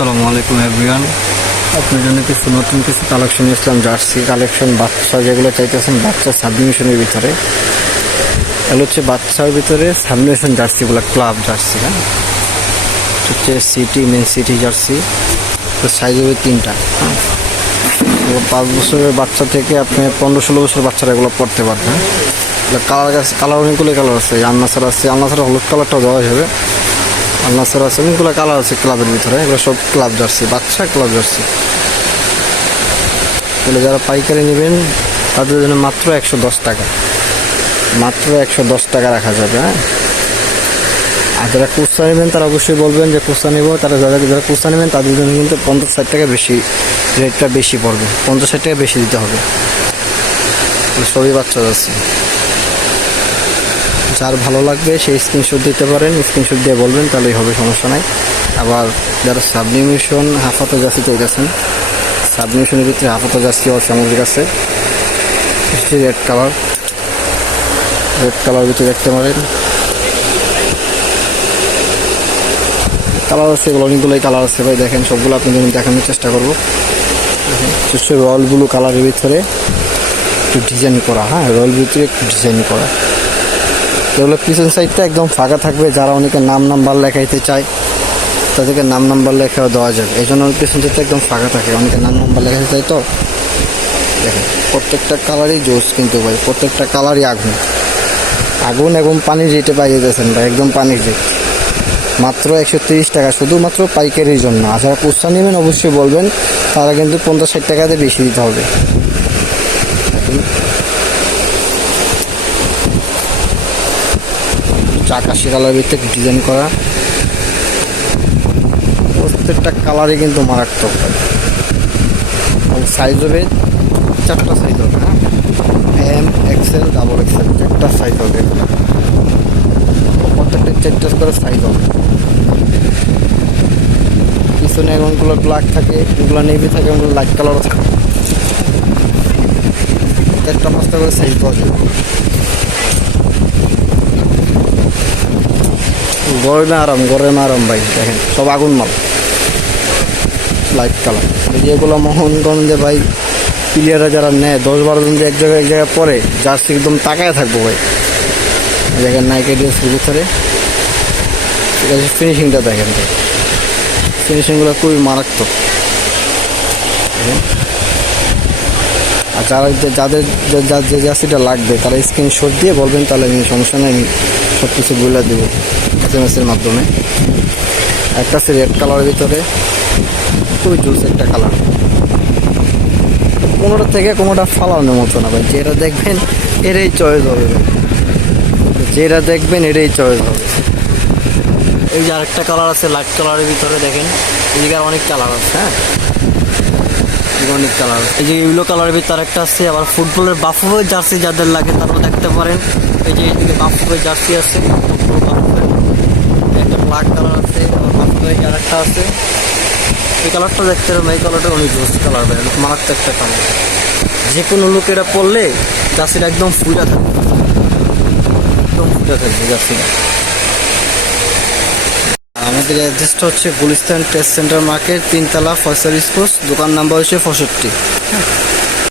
আসসালামু আলাইকুম এভরিওয়ান। আপনার জন্য নতুন কিছু কালেকশন ইসলাম জার্সি কালেকশন, বাচ্চা যেগুলো চাইতেছেন, বাচ্চা সাবমিশনের ভিতরে। এগুলো হচ্ছে বাচ্চার ভিতরে সাবমিশন জার্সিগুলো, ক্লাব জার্সি। হ্যাঁ, হচ্ছে সিটি, মেন সিটি জার্সি। তো সাইজ হবে 3টা। হ্যাঁ, 5 বছরের বাচ্চা থেকে আপনি 15-16 বছর বাচ্চারা এগুলো পড়তে পারবেন। কালার অনেকগুলো কালার আছে। আলনাসার আছে, আলনাসার হলুদ কালারটাও দেওয়া যাবে। আলনাসার আছে, অনেকগুলো কালার আছে ক্লাবের ভিতরে। এগুলো সব ক্লাব জার্সি, বাচ্চা ক্লাব জার্সি। এগুলো যারা পাইকারি নেবেন তাদের জন্য মাত্র 110 টাকা, মাত্র 110 টাকা রাখা যাবে। হ্যাঁ, আর যারা কুচা নেবেন তারা অবশ্যই বলবেন যে কুচা নেব। যারা কুচা নেবেন তাদের জন্য কিন্তু 50-60 টাকা বেশি, রেটটা বেশি পড়বে। 50-60 টাকা বেশি দিতে হবে। সবই বাচ্চা জার্সি। যার ভালো লাগবে সেই স্ক্রিনশট দিতে পারেন, স্ক্রিনশট দিয়ে বলবেন, তাহলেই হবে, সমস্যা নাই। আবার যারা সাবলিমেশন হাফাতা জার্সি চাইতেছেন, সাবলিমেশনের ভিতরে হাফাতা জার্সি আছে আমাদের কাছে। রেড কালার, রেড কালার ভিতরে দেখতে পারেন। কালার আছে, এগুলো অনেকগুলোই কালার আছে ভাই। দেখেন সবগুলো আপনাদের দেখানোর চেষ্টা করবো। দেখেন রয়্যাল ব্লু কালারের ভিতরে একটু ডিজাইন করা। হ্যাঁ, রয়্যাল ভিতরে একটু ডিজাইন করা। এগুলো পিছন সাইডটা একদম ফাঁকা থাকবে। যারা অনেকে নাম্বার লেখাইতে চায় তাদেরকে নাম্বার লেখাও দেওয়া যাবে। এই জন্য পিছন সাইডটা একদম ফাঁকা থাকে, অনেকে নাম্বার লেখাতে চায়। তো দেখেন প্রত্যেকটা কালারই জোস কিন্তু ভাই, প্রত্যেকটা কালারই আগুন আগুন এবং পানির রেটে পাই যেতেছেন ভাই, একদম পানির রেট। মাত্র 130 টাকা, শুধুমাত্র পাইকারির জন্য। আর যারা কুচা নেবেন অবশ্যই বলবেন, তারা কিন্তু 50-60 টাকাতে বেশি দিতে হবে। আকাশি কালার ভিতরে ডিজাইন করা, প্রত্যেকটা কালারই কিন্তু মারাত্মক। সাইজ হবে 4টা সাইজ হবে। হ্যাঁ, এম, এক্সেল, ডাবল এক্সেল, 4টা সাইজ হবে। প্রত্যেকটা 4টা করে সাইজ হবে। পিছনে এমনগুলো ব্ল্যাক থাকে, এগুলো নেভি থাকে, এগুলো লাইট কালারও থাকে। 4টা-5টা করে সাইজ পাওয়া যাবে। গরমে আরাম ভাই। দেখেন সব আগুন মাল, লাইট কালার। যেগুলো মোহনগঞ্জে ভাই প্লেয়াররা যারা নেয়, 10-12 জন যে এক জায়গায় পরে, জার্সি একদম তাকায় থাকবো ভাই। দেখেন নাইকি ড্রেসের ভিতরে ফিনিশিংটা দেখেন ভাই, ফিনিশিংগুলো খুবই মারাত্মক। আর যাদের যে জার্সিটা লাগবে তারা স্ক্রিনশট দিয়ে বলবেন, তাহলে আমি সমস্যা নেই, আমি সব কিছু বলে দেবো SMS-এর মাধ্যমে। একটা আছে রেড কালারের ভিতরে, খুবই জুস একটা কালার। কোনোটা থেকে কোনোটা ফালানোর মতো না ভাই। যেটা দেখবেন এটাই চয়েস হবে ভাই, যেটা দেখবেন এটাই চয়েস হবে। এই যে আরেকটা কালার আছে লাইট কালারের ভিতরে, দেখেন এদিকে অনেক কালার আছে। হ্যাঁ, অনেক কালার। এই যে ইউলো কালারের ভিতরে একটা আছে। আবার ফুটবলের বাফুফের জার্সি যাদের লাগে তারাও দেখতে পারেন। এই যে এইদিকে বাফুফের জার্সি আছে, একটা ব্ল্যাক কালার আছে। আবার বাফুফের আরেকটা আছে, এই কালারটা দেখতে পারেন। এই কালারটা অনেক জোস কালার ভাই, মারাত্মক একটা কালার। যে কোনো লোক এটা পরলে জার্সিটা একদম ফুটা থাকবে, একদম ফুটা থাকবে জার্সিটা। আমাদের অ্যাড্রেসটা হচ্ছে গুলিস্তান ট্রেড সেন্টার মার্কেট, 3 তলা, ফয়সাল স্পোর্টস। দোকান নাম্বার হচ্ছে 65।